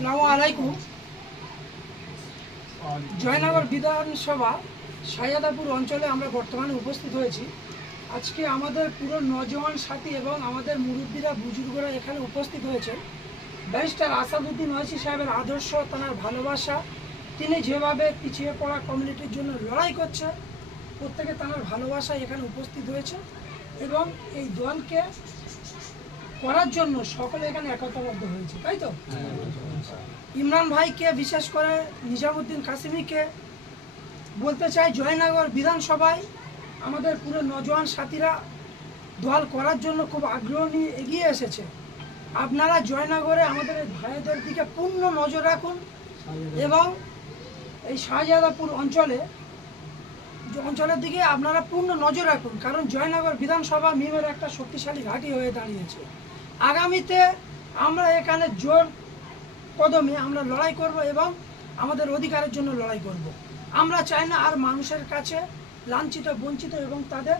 আসসালামু আলাইকুম। জয়নগর বিধানসভা শাহজাদাপুর অঞ্চলে আমরা বর্তমানে উপস্থিত হয়েছি। আজকে আমাদের পুরো নজওয়ান সাথী এবং আমাদের মুরব্বীরা বুজুর্গরা এখানে উপস্থিত হয়েছে। ব্যারিস্টার আসাদুদ্দিন ওয়াইসি সাহেবের আদর্শ, তার ভালোবাসা, তিনি যেভাবে পিছিয়ে পড়া কমিউনিটির জন্য লড়াই করছে, প্রত্যেকে তার ভালোবাসা এখানে উপস্থিত হয়েছে এবং এই দলকে করার জন্য সকলে এখানে একতাবদ্ধ হয়েছে, তাই তো? ইমরান ভাইকে, বিশেষ করে নিজামুদ্দিন কাসিমিকে বলতে চাই, জয়নগর বিধানসভায় আমাদের পুরো নজওয়ান সাথীরা দল করার জন্য খুব আগ্রহ নিয়ে এগিয়ে এসেছে। আপনারা জয়নগরে আমাদের ভাইদের দিকে পূর্ণ নজর রাখুন এবং এই শাহজাদাপুর অঞ্চলের দিকে আপনারা পূর্ণ নজর রাখুন, কারণ জয়নগর বিধানসভা মিমের একটা শক্তিশালী ঘাঁটি হয়ে দাঁড়িয়েছে। আগামীতে আমরা এখানে জোর কদমে আমরা লড়াই করব এবং আমাদের অধিকারের জন্য লড়াই করব। আমরা চাই না আর মানুষের কাছে লাঞ্ছিত, বঞ্চিত এবং তাদের